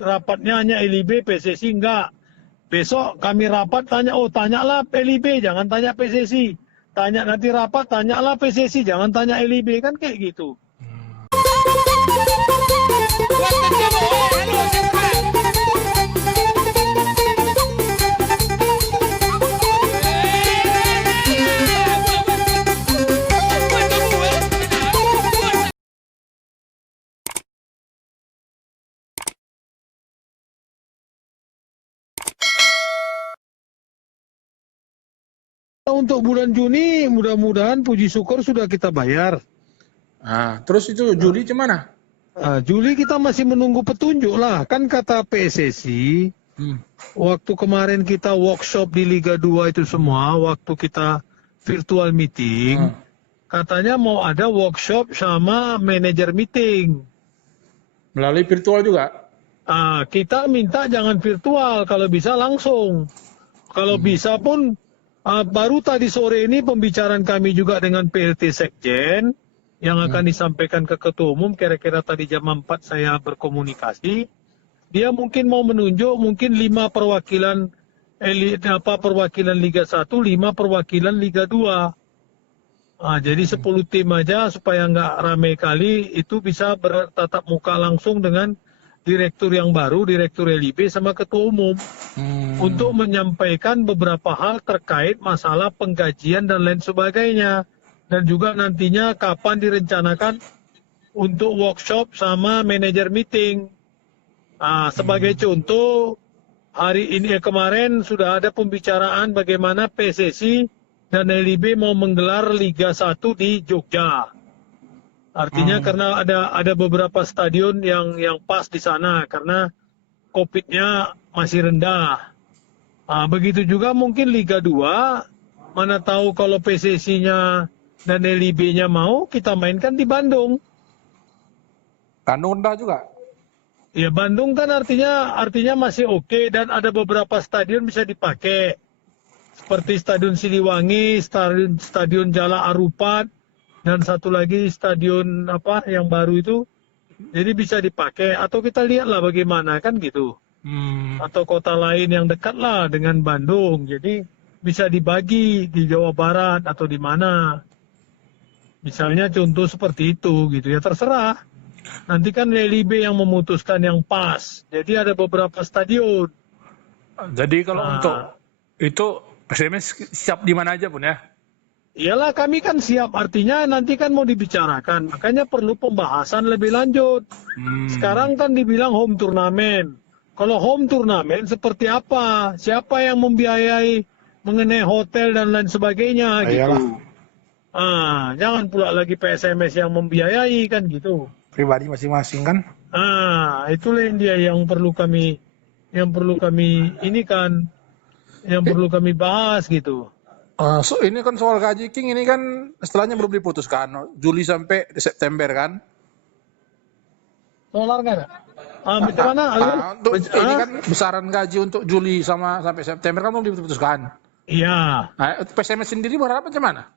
rapatnya hanya LIB, PSSI enggak. Besok kami rapat tanyalah LIB, jangan tanya PSSI. Tanya nanti rapat, tanyalah PSSI, jangan tanya LIB, kan kayak gitu. Untuk bulan Juni mudah-mudahan puji syukur sudah kita bayar. Terus itu Juli gimana? Juli kita masih menunggu petunjuk lah. Kan kata PSSI, waktu kemarin kita workshop di Liga 2 itu semua, waktu kita virtual meeting, katanya mau ada workshop sama manajer meeting. Melalui virtual juga? Kita minta jangan virtual, kalau bisa langsung. Kalau bisa pun, baru tadi sore ini pembicaraan kami juga dengan PLT Sekjen, yang akan disampaikan ke Ketua Umum, kira-kira tadi jam 4 saya berkomunikasi. Dia mungkin mau menunjuk mungkin 5 perwakilan perwakilan Liga 1, 5 perwakilan Liga 2. Jadi 10 tim aja supaya nggak ramai kali, itu bisa bertatap muka langsung dengan direktur yang baru, direktur LIB sama Ketua Umum. Untuk menyampaikan beberapa hal terkait masalah penggajian dan lain sebagainya. Dan juga nantinya kapan direncanakan untuk workshop sama manajer meeting. Sebagai contoh, hari ini kemarin sudah ada pembicaraan bagaimana PSSI dan LIB mau menggelar Liga 1 di Jogja. Artinya karena ada beberapa stadion yang pas di sana karena COVID-nya masih rendah. Begitu juga mungkin Liga 2, mana tahu kalau PSSI-nya dan LIB-nya mau, kita mainkan di Bandung. Bandung rendah juga? Ya Bandung kan artinya masih oke, dan ada beberapa stadion bisa dipakai. Seperti Stadion Siliwangi, Stadion Jala Arupat, dan satu lagi stadion yang baru itu. Jadi bisa dipakai, atau kita lihatlah bagaimana kan gitu. Atau kota lain yang dekat lah dengan Bandung. Jadi bisa dibagi di Jawa Barat atau di mana. Misalnya contoh seperti itu gitu ya, terserah. Nanti kan LIB yang memutuskan yang pas. Jadi ada beberapa stadion. Jadi kalau untuk itu PSMS siap di mana aja pun ya? Iyalah kami kan siap, artinya nanti kan mau dibicarakan. Makanya perlu pembahasan lebih lanjut. Sekarang kan dibilang home turnamen. Kalau home turnamen seperti apa? Siapa yang membiayai mengenai hotel dan lain sebagainya gitu. Jangan pula lagi PSMS yang membiayai kan gitu. Pribadi masing-masing kan? Itulah yang perlu kami ini kan, yang perlu kami bahas gitu. Ini kan soal gaji King ini kan setelahnya belum diputuskan Juli sampai September kan? Solar kan? Bagaimana? Untuk ini kan besaran gaji untuk Juli sampai September kan belum diputuskan. Iya. PSMS sendiri berharap macam mana?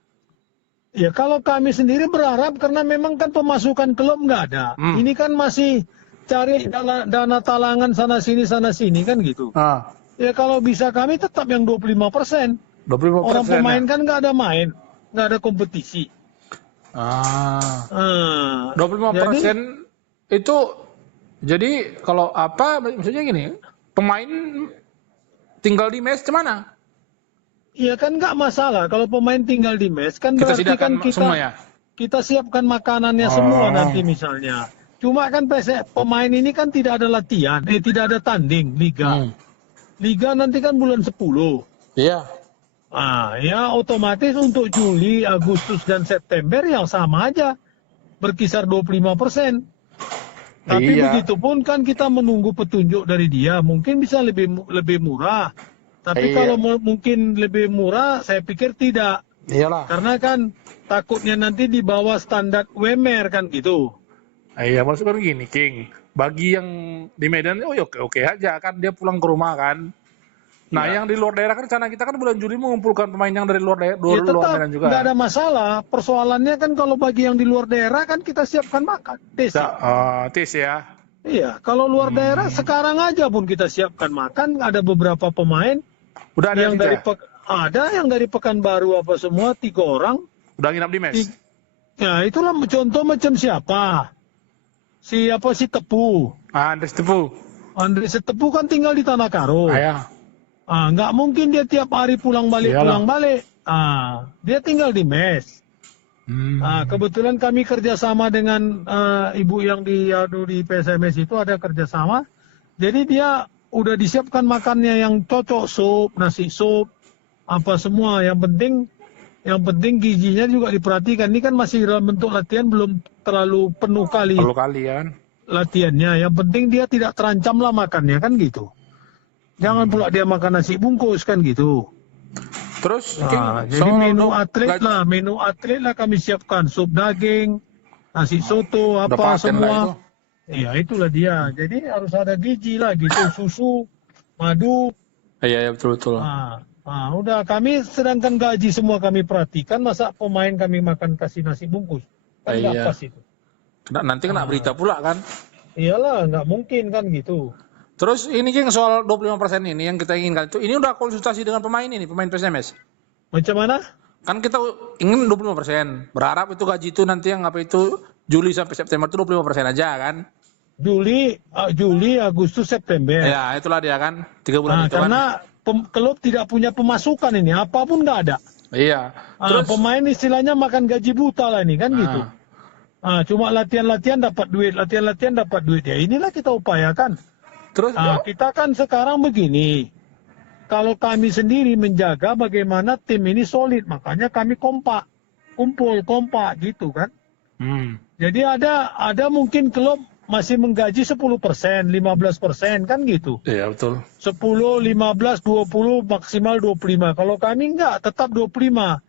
Ya kalau kami sendiri berharap, karena memang kan pemasukan klub nggak ada. Ini kan masih cari dana talangan sana sini kan gitu. Ya kalau bisa kami tetap yang 25%. 25%. Orang pemain kan nggak ada main, nggak ada kompetisi. 25% itu jadi kalau maksudnya gini, pemain tinggal di mes kemana? Iya kan nggak masalah kalau pemain tinggal di mes, kan Kita berarti kan semua ya? kita siapkan makanannya semua nanti misalnya. Cuma kan pemain ini kan tidak ada latihan, tidak ada tanding liga. Liga nanti kan bulan 10. Iya. Ya otomatis untuk Juli, Agustus dan September yang sama aja, berkisar 25%. Tapi begitu pun kan kita menunggu petunjuk dari dia, mungkin bisa lebih murah. Tapi kalau mungkin lebih murah, saya pikir tidak. Iyalah. Karena kan takutnya nanti di bawah standar UMR kan gitu. Iya, maksudnya gini, King. Bagi yang di Medan, oke aja kan dia pulang ke rumah kan. Nah, yang di luar daerah kan rencana kita kan bulan Juli mengumpulkan pemain yang dari luar luar Medan juga. Nggak ada masalah. Persoalannya kan kalau bagi yang di luar daerah kan kita siapkan makan, tes. Tes ya. Iya, kalau luar daerah sekarang aja pun kita siapkan makan. Ada beberapa pemain Udah ada yang gitu dari ya? ada yang dari Pekanbaru apa semua 3 orang. Udah nginap di mes? Ya itulah contoh macam siapa? Si Tepu. Ah, Andres Tepu. Andres Tepu kan tinggal di Tanah Karo. Ayah. Nggak mungkin dia tiap hari pulang Iyalah. balik. Dia tinggal di mes. Kebetulan kami kerjasama dengan ibu yang di PSMS itu ada kerjasama. Jadi dia udah disiapkan makannya yang cocok, sup, nasi sup, apa semua. Yang penting gizinya juga diperhatikan. Ini kan masih dalam bentuk latihan, belum terlalu penuh kali Perlu kali ya kan? latihannya. Yang penting dia tidak terancam lah makannya kan gitu. Jangan pula dia makan nasi bungkus kan gitu. Terus, King, Jadi soal menu atlet lah kami siapkan, sup daging, nasi soto, udah apa paten lah itu. semua. Ya itulah dia. Jadi harus ada gizi lah gitu, susu, madu. Iya, betul-betul. Udah kami sedangkan gaji semua kami perhatikan, masa pemain kami makan kasih nasi bungkus? Kan nggak Iya. pas itu. Nanti kena berita pula kan? Iyalah, nggak mungkin kan gitu. Terus ini King, soal 25% ini yang kita inginkan itu, ini udah konsultasi dengan pemain ini, pemain PSMS. Macam mana? Kan kita ingin 25%. Berharap itu gaji itu nanti yang apa itu Juli sampai September itu 25% aja kan? Juli, Agustus, September. Ya, itulah dia kan. 3 bulan itu Karena kan. klub tidak punya pemasukan ini, apapun nggak ada. Iya. Terus Pemain istilahnya makan gaji buta lah ini kan gitu. Cuma latihan-latihan dapat duit, latihan-latihan dapat duit. Ya inilah kita upayakan. terus Kita kan sekarang begini. Kalau kami sendiri menjaga bagaimana tim ini solid, makanya kami kompak, kumpul kompak gitu kan. Jadi ada mungkin klub masih menggaji 10%, 15% kan gitu. iya betul. 10, 15, 20, maksimal 25. Kalau kami enggak, tetap 25.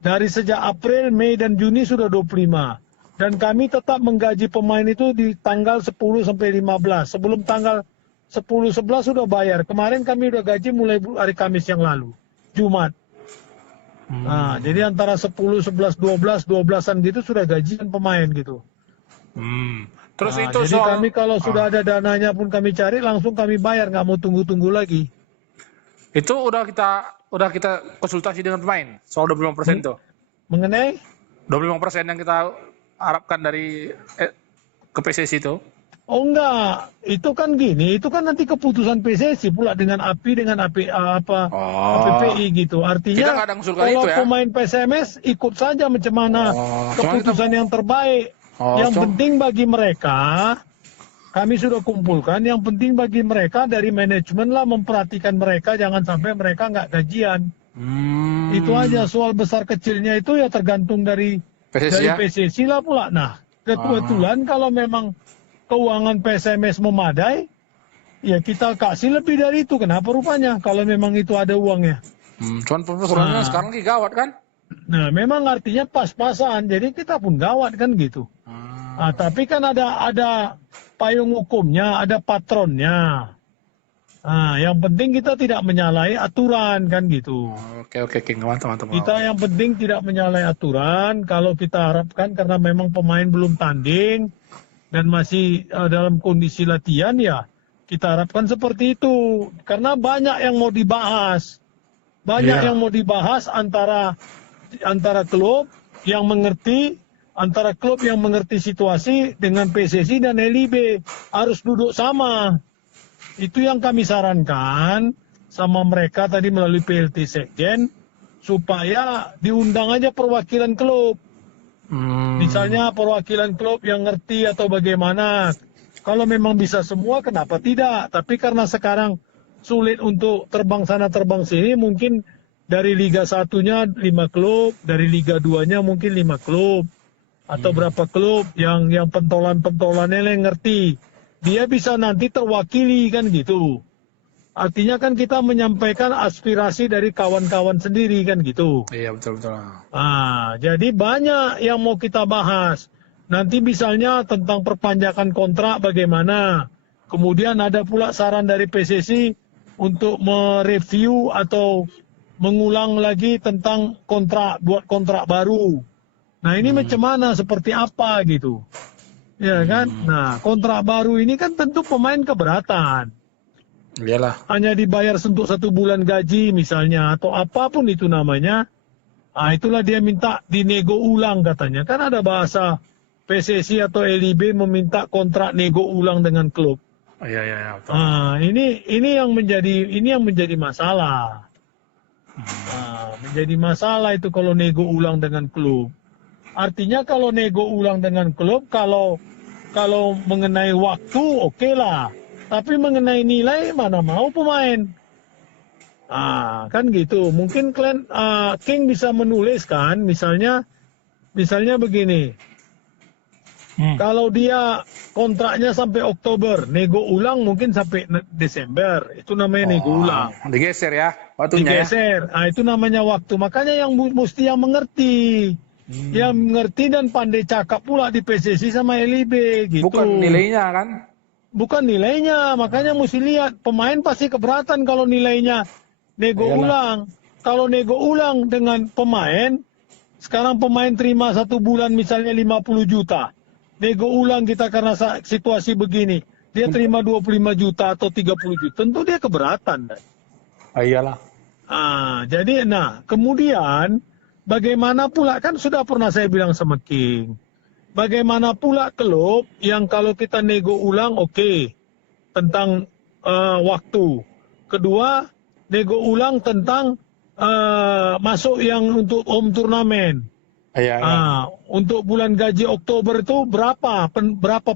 Dari sejak April, Mei, dan Juni sudah 25. Dan kami tetap menggaji pemain itu di tanggal 10 sampai 15. Sebelum tanggal 10, 11 sudah bayar. Kemarin kami udah gaji mulai hari Kamis yang lalu, Jumat. Jadi antara 10, 11, 12-an gitu sudah gajian pemain gitu. Terus itu Jadi soal kami kalau sudah ada dananya pun kami cari, langsung kami bayar, nggak mau tunggu-tunggu lagi. itu udah kita konsultasi dengan pemain soal 25% tuh. Mengenai 25% yang kita harapkan dari ke PSSI itu. Oh enggak, itu kan gini, itu kan nanti keputusan PSSI pula dengan APPI gitu. Kita Artinya nggak ada ngusulkan kalau itu ya. pemain PSMS ikut saja macam mana keputusan yang terbaik. Yang penting bagi mereka, kami sudah kumpulkan, yang penting bagi mereka dari manajemen lah memperhatikan mereka, jangan sampai mereka nggak gajian. Itu aja, soal besar kecilnya itu ya tergantung dari PSSI ya? PSSI lah pula. Nah, kebetulan kalau memang keuangan PSMS memadai, ya kita kasih lebih dari itu. Kenapa rupanya? Kalau memang itu ada uangnya. Cuman persoalannya sekarang lagi gawat kan? Nah, memang artinya pas-pasan. Jadi kita pun gawat kan gitu. Tapi kan ada payung hukumnya, ada patronnya. Yang penting kita tidak menyalahi aturan kan gitu. Oke, King, mantap. Kita yang penting tidak menyalahi aturan. Kalau kita harapkan karena memang pemain belum tanding dan masih dalam kondisi latihan, ya kita harapkan seperti itu. Karena banyak yang mau dibahas. Yang mau dibahas antara klub yang mengerti, antara klub yang mengerti situasi dengan PSSI dan LIB. Harus duduk sama. Itu yang kami sarankan sama mereka tadi melalui PLT Sekjen, supaya diundang aja perwakilan klub. Misalnya perwakilan klub yang ngerti atau bagaimana. Kalau memang bisa semua, kenapa tidak? Tapi karena sekarang sulit untuk terbang sana terbang sini, mungkin dari Liga 1-nya 5 klub, dari Liga 2-nya mungkin 5 klub. Atau berapa klub yang pentolan-pentolannya yang ngerti. Dia bisa nanti terwakili kan gitu. Artinya kan kita menyampaikan aspirasi dari kawan-kawan sendiri kan gitu. Iya, betul. Jadi banyak yang mau kita bahas. Nanti misalnya tentang perpanjangan kontrak bagaimana. Kemudian ada pula saran dari PSSI untuk mereview atau mengulang lagi tentang kontrak, buat kontrak baru. Nah ini macam mana, seperti apa gitu. ya kan? Nah, kontrak baru ini kan tentu pemain keberatan. Iyalah. Hanya dibayar untuk 1 bulan gaji misalnya atau apapun itu namanya. Ah, itulah dia minta dinego ulang katanya. Kan ada bahasa PSSI atau LIB meminta kontrak nego ulang dengan klub. Iya, iya, iya, betul. Ah, ini yang menjadi masalah. Ah, menjadi masalah itu kalau nego ulang dengan klub. Artinya kalau nego ulang dengan klub, kalau mengenai waktu oke lah. Tapi mengenai nilai mana mau pemain. Ah, kan gitu. Mungkin King bisa menulis kan, misalnya begini. Kalau dia kontraknya sampai Oktober, nego ulang mungkin sampai Desember. Itu namanya nego ulang. Digeser ya waktunya ya. Digeser. Ah, itu namanya waktu. Makanya yang mesti yang mengerti. Yang mengerti dan pandai cakap pula di PSSI sama LIB gitu. Bukan nilainya kan? Bukan nilainya, makanya mesti lihat pemain pasti keberatan kalau nilainya nego Iyalah. ulang. Kalau nego ulang dengan pemain, sekarang pemain terima 1 bulan misalnya 50 juta. Nego ulang kita karena situasi begini, dia terima 25 juta atau 30 juta, tentu dia keberatan. Iyalah. Jadi kemudian bagaimana pula, kan sudah pernah saya bilang sama King. Bagaimana pula klub yang kalau kita nego ulang oke, tentang waktu. Kedua, nego ulang tentang masuk yang untuk home turnamen. Iya, iya. Untuk bulan gaji Oktober itu berapa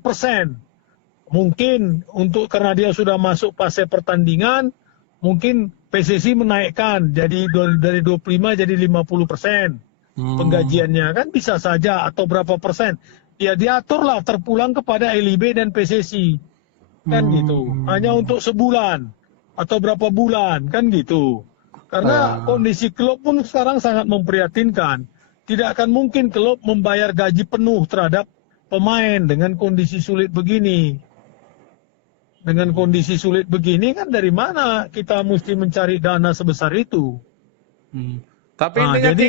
persen? Mungkin karena dia sudah masuk fase pertandingan, mungkin PSSI menaikkan jadi dari 25 jadi 50%. Penggajiannya kan bisa saja, atau berapa persen. Ya diaturlah terpulang kepada LIB dan PSSI. Kan gitu. Hanya untuk sebulan atau berapa bulan kan gitu. Karena kondisi klub pun sekarang sangat memprihatinkan. Tidak akan mungkin klub membayar gaji penuh terhadap pemain dengan kondisi sulit begini. Dengan kondisi sulit begini kan dari mana kita mesti mencari dana sebesar itu. Tapi intinya jadi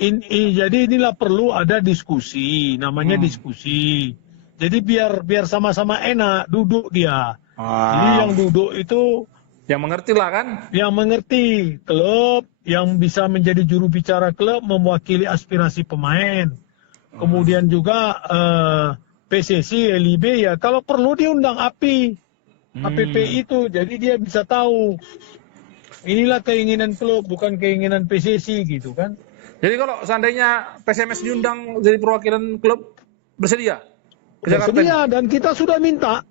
King, jadi inilah perlu ada diskusi, namanya diskusi. Jadi biar sama-sama enak duduk dia. Jadi yang duduk itu yang mengerti lah kan? yang mengerti klub, yang bisa menjadi juru bicara klub, mewakili aspirasi pemain. Kemudian juga PSSI, LIB ya kalau perlu diundang APP itu, jadi dia bisa tahu inilah keinginan klub bukan keinginan PSSI gitu kan. Jadi kalau seandainya PSMS diundang jadi perwakilan klub, bersedia? Ke Jakarta? Bersedia, dan kita sudah minta.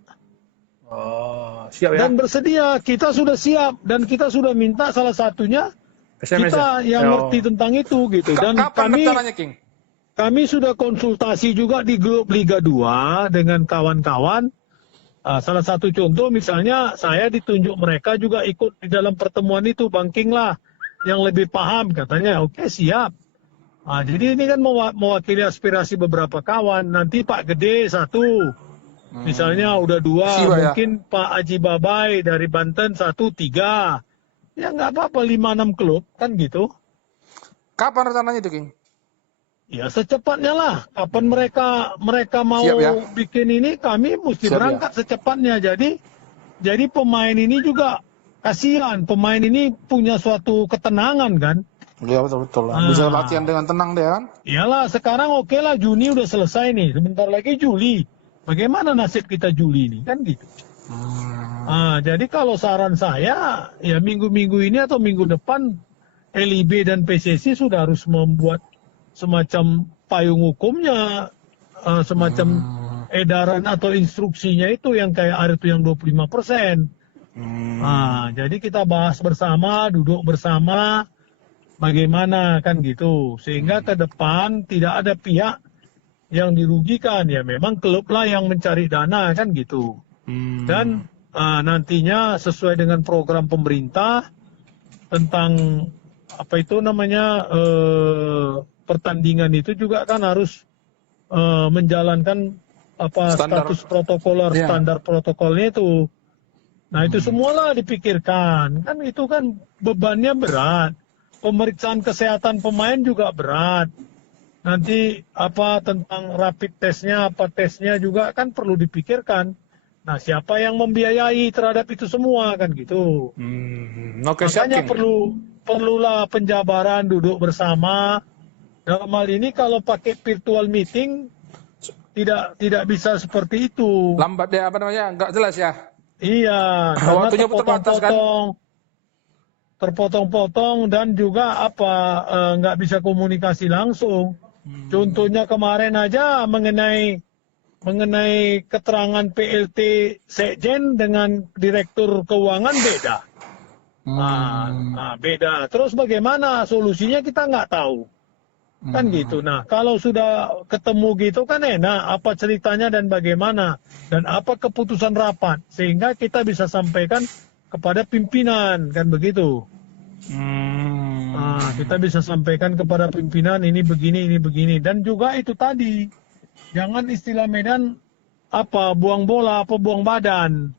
Siap ya? Dan bersedia, kita sudah siap, dan kita sudah minta salah satunya PSMS kita yang ngerti tentang itu gitu. Dan kapan pendaftarannya, King? kami sudah konsultasi juga di grup Liga 2 dengan kawan-kawan. Salah satu contoh misalnya saya ditunjuk mereka juga ikut di dalam pertemuan itu, Bang King lah yang lebih paham katanya. Oke, siap. Jadi ini kan mewakili aspirasi beberapa kawan. Nanti Pak Gede satu, misalnya udah 2, mungkin ya. Pak Aji Babai dari Banten 1, 3. Ya nggak apa-apa, 5-6 klub kan gitu. Kapan rencananya itu, King? Ya secepatnya lah. Kapan mereka mau bikin ini, kami mesti berangkat secepatnya. Jadi pemain ini juga kasihan. Pemain ini punya suatu ketenangan kan. Iya betul. Bisa latihan dengan tenang dia kan. Iyalah, sekarang oke lah, Juni udah selesai nih. Sebentar lagi Juli. Bagaimana nasib kita Juli ini kan gitu. Jadi kalau saran saya ya minggu-minggu ini atau minggu depan LIB dan PSSI sudah harus membuat semacam payung hukumnya, semacam edaran atau instruksinya itu yang kayak ada itu yang 25%. Jadi kita bahas bersama, duduk bersama, bagaimana kan gitu. Sehingga ke depan tidak ada pihak yang dirugikan. Ya memang klub lah yang mencari dana kan gitu. Dan nantinya sesuai dengan program pemerintah tentang apa itu namanya pertandingan itu juga kan harus menjalankan status protokoler, standar protokolnya itu. Nah itu semualah dipikirkan. Kan itu kan bebannya berat. Pemeriksaan kesehatan pemain juga berat. nanti apa tentang rapid testnya, apa tesnya juga kan perlu dipikirkan. Nah, siapa yang membiayai terhadap itu semua kan gitu. Oke, siap, Makanya King. perlulah penjabaran duduk bersama. Dalam hal ini kalau pakai virtual meeting tidak bisa seperti itu. Lambat deh, apa namanya, nggak jelas ya. Iya, karena Waktunya terbatas kan. terpotong-potong dan juga nggak bisa komunikasi langsung. Contohnya kemarin aja mengenai keterangan PLT Sekjen dengan Direktur Keuangan beda. Beda. Terus bagaimana solusinya kita nggak tahu. Kan gitu. Nah, kalau sudah ketemu gitu kan enak apa ceritanya dan bagaimana. Dan apa keputusan rapat. Sehingga kita bisa sampaikan kepada pimpinan. Kan begitu. Kita bisa sampaikan kepada pimpinan ini begini. Dan juga itu tadi. Jangan istilah Medan buang bola, buang badan.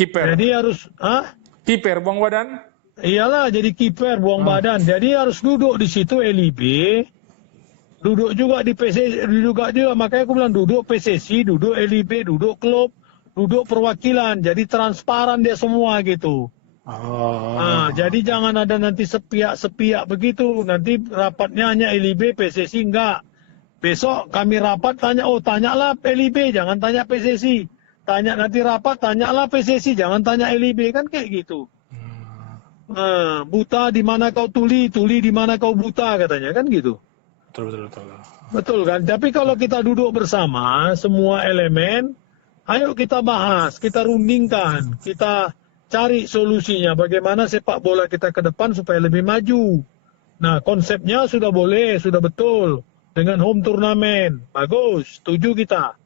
Kiper. Jadi harus, Kiper buang badan. Iyalah jadi kiper buang badan. Jadi harus duduk di situ LIB, duduk juga di PSSI, juga makanya aku bilang duduk PSSI, duduk LIB, duduk klub, duduk perwakilan. Jadi transparan dia semua gitu. Jadi jangan ada nanti sepiak begitu. Nanti rapatnya hanya LIB, PSSI enggak. Besok kami rapat tanyalah LIB, jangan tanya PSSI. Tanya nanti rapat, tanyalah PSSI, jangan tanya LIB, kan kayak gitu. Buta di mana kau tuli di mana kau buta katanya kan gitu. Betul. Betul kan? Tapi kalau kita duduk bersama semua elemen, ayo kita bahas, kita rundingkan, kita cari solusinya bagaimana sepak bola kita ke depan supaya lebih maju. Nah, konsepnya sudah boleh, sudah betul. Dengan home turnamen, bagus, setuju kita.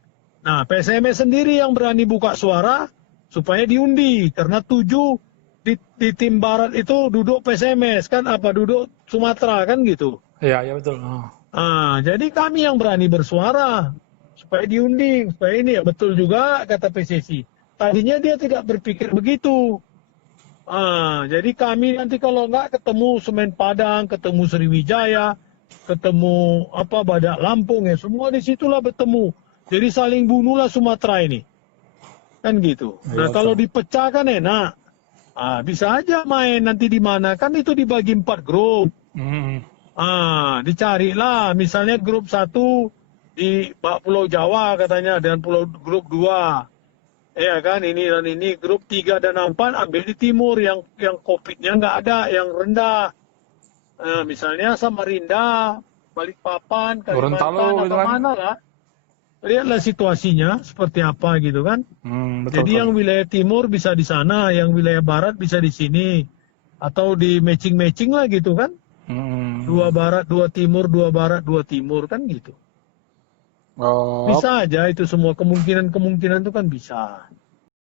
Nah, PSMS sendiri yang berani buka suara supaya diundi. Karena 7 di tim barat itu duduk PSMS, kan duduk Sumatera, kan gitu. Iya betul. Jadi kami yang berani bersuara supaya diundi, supaya ini ya betul juga kata PSSI. Tadinya dia tidak berpikir begitu. Jadi kami nanti kalau nggak ketemu Semen Padang, ketemu Sriwijaya, ketemu Badak Lampung ya semua disitulah bertemu. Jadi saling bunuhlah Sumatera ini, kan gitu. Nah kalau dipecah kan enak, bisa aja main nanti di mana kan itu dibagi 4 grup. Dicarilah misalnya grup 1 di Pulau Jawa katanya dan grup 2. Ya kan ini dan ini grup 3 dan 4 ambil di timur yang COVID-nya nggak ada, yang rendah. Misalnya Samarinda, Balikpapan, Kalimantan gitu atau kan? mana lah. Lihatlah situasinya seperti apa gitu kan. Jadi yang wilayah timur bisa di sana, yang wilayah barat bisa di sini. Atau di matching lah gitu kan. 2 barat, 2 timur, 2 barat, 2 timur kan gitu. Bisa aja itu semua kemungkinan itu kan bisa.